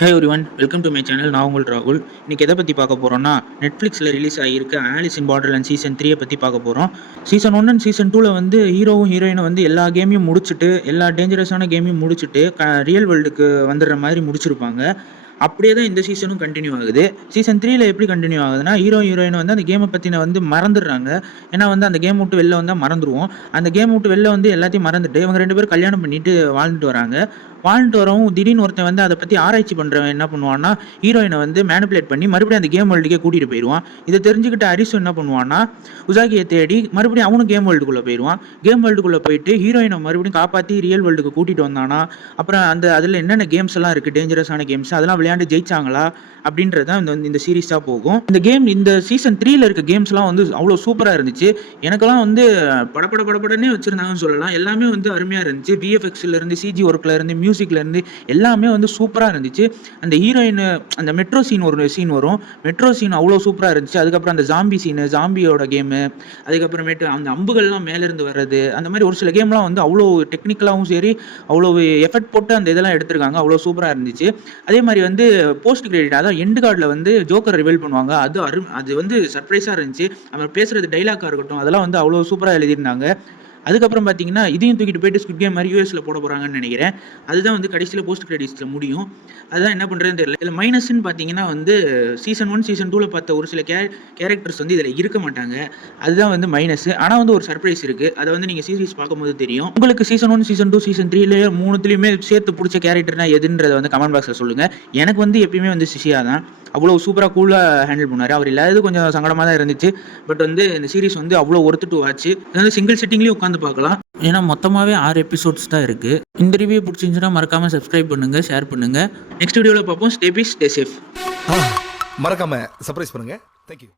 Hey everyone, welcome to my channel. நான் உங்கள் ராகுல். இன்றைக்கி எதை பற்றி பார்க்க போகிறோன்னா, நெட்ஃப்ளிக்ஸில் ரிலீஸ் ஆகியிருக்க ஆலிஸ் இன் பார்டர்லேண்ட் சீசன் 3 பற்றி பார்க்க போகிறோம். சீசன் 1 அண்ட் சீசன் 2ல் வந்து ஹீரோவும் ஹீரோயினும் வந்து எல்லா கேமையும் முடிச்சுட்டு, எல்லா டேஞ்சரஸான கேமையும் முடிச்சுட்டு ரியல் வேர்ல்டுக்கு வந்துடுற மாதிரி முடிச்சிருப்பாங்க. அப்படியே தான் இந்த சீசனும் கண்டினியூ ஆகுது. சீசன் 3ல் எப்படி கண்டினியூ ஆகுதுன்னா, ஹீரோயின் வந்து அந்த கேமை பற்றின வந்து மறந்துடுறாங்க. ஏன்னா வந்து அந்த கேம் விட்டு வெளில வந்தால் மறந்துடுவோம். அந்த கேம் விட்டு வெளில வந்து எல்லாத்தையும் மறந்துட்டு இவங்க 2 பேரும் கல்யாணம் பண்ணிட்டு வாழ்ந்துட்டு வராங்க. வாழ்ந்துட்டு வரவும் திடீர்னு ஒருத்தன் வந்து அதை பற்றி ஆராய்ச்சி பண்ணுறவன் என்ன பண்ணுவான்னா, ஹீரோயினை வந்து மேனிப்புலேட் பண்ணி மறுபடியும் அந்த கேம் வேர்ல்டுக்கே கூட்டிகிட்டு போயிடுவான். இதை தெரிஞ்சுக்கிட்டு அரிசு என்ன பண்ணுவான்னா, உசாகியை தேடி மறுபடியும் அவனும் கேம் வேர்ல்டுக்குள்ளே போயிடுவான். கேம் வேர்ல்டுக்குள்ளே போயிட்டு ஹீரோயினை மறுபடியும் காப்பாற்றி ரியல் வேர்ல்டுக்கு கூட்டிகிட்டு வந்தானா, அப்புறம் அதில் என்னென்ன கேம்ஸ் எல்லாம் இருக்குது, டேஞ்சரஸான கேம்ஸ், அதெல்லாம் விளையாண்டு ஜெயிச்சாங்களா அப்படின்றது தான் இந்த சீரீஸாக போகும். இந்த சீசன் 3ல் இருக்க கேம்ஸ்லாம் வந்து அவ்வளோ சூப்பராக இருந்துச்சு. எனக்கெல்லாம் வந்து படப்படனே வச்சுருந்தாங்கன்னு சொல்லலாம். எல்லாமே வந்து அருமையாக இருந்துச்சு. விஎஃப்எக்ஸ்லேருந்து சிஜி ஒர்க்லேருந்து மியூசிக்லேருந்து எல்லாமே வந்து சூப்பராக இருந்துச்சு. அந்த ஹீரோயின் அந்த மெட்ரோ சீன் ஒரு சீன் வரும். மெட்ரோ சீன் அவ்வளோ சூப்பராக இருந்துச்சு. அதுக்கப்புறம் அந்த ஜாம்பி சீனு, ஜாம்பியோட கேமு, அதுக்கப்புறமேட்டு அந்த அம்புகள்லாம் மேலேருந்து வர்றது, அந்த மாதிரி ஒரு சில கேம்லாம் வந்து அவ்வளோ டெக்னிக்கலாகவும் சரி, அவ்வளோ எஃபர்ட் போட்டு அந்த இதெல்லாம் எடுத்திருக்காங்க. அவ்வளோ சூப்பராக இருந்துச்சு. அதே மாதிரி வந்து போஸ்ட் கிரெடிட், அதாவது எண்டு கார்டில் வந்து ஜோக்கர் ரிவீல் பண்ணுவாங்க. அது வந்து சர்ப்ரைஸாக இருந்துச்சு. அவர் பேசுகிறது டைலாக்காக இருக்கட்டும், அதெல்லாம் வந்து அவ்வளோ சூப்பராக எழுதியிருந்தாங்க. அதுக்கப்புறம் பார்த்தீங்கன்னா, இதையும் தூக்கிட்டு போயிட்டு ஸ்குவிட் கேம் மாதிரி யூஎஸ்ல போட போகிறாங்கன்னு நினைக்கிறேன். அதுதான் வந்து கடைசியில் போஸ்ட் கிரெடிட்ஸில் முடியும். அதுதான் என்ன பண்ணுறதுன்னு தெரியல. இதில் மைனஸ்ன்னு பார்த்தீங்கன்னா வந்து சீசன் 1 சீசன் 2ல் பார்த்த ஒரு சில கேரக்டர்ஸ் வந்து இதில் இருக்க மாட்டாங்க. அதுதான் வந்து மைனஸ். ஆனால் வந்து ஒரு சர்ப்ரைஸ் இருக்குது. அதை வந்து நீங்கள் சீரிஸ் பார்க்கும்போது தெரியும். உங்களுக்கு சீசன் 1 சீசன் 2 சீசன் 3ல மூணுத்துலையுமே சேர்த்து பிடிச்ச கேரக்டர்னா எதுன்றதை வந்து கமெண்ட் பாக்ஸில் சொல்லுங்கள். எனக்கு வந்து எப்பயுமே வந்து சிஷியா தான். அவ்வளோ சூப்பராக கூலாக ஹேண்டில் பண்ணார். அவர் இல்லாதது கொஞ்சம் சங்கடமாக தான் இருந்துச்சு. பட் வந்து இந்த சீரிஸ் வந்து அவ்வளோ ஒர்த்து டு வாட்ச். அதாவது சிங்கிள் சிட்டிங்லேயும் உட்காந்து பார்க்கலாம். ஏன்னா மொத்தமாகவே 6 எபிசோட்ஸ் தான் இருக்குது. இந்த ரிவ்யூ பிடிச்சிருந்துச்சுன்னா மறக்காமல் சப்ஸ்கிரைப் பண்ணுங்கள், ஷேர் பண்ணுங்கள். நெக்ஸ்ட் வீடியோவில் பார்ப்போம். Stay peace, stay safe. மறக்காம சர்ப்ரைஸ் பண்ணுங்க. தேங்க்யூ.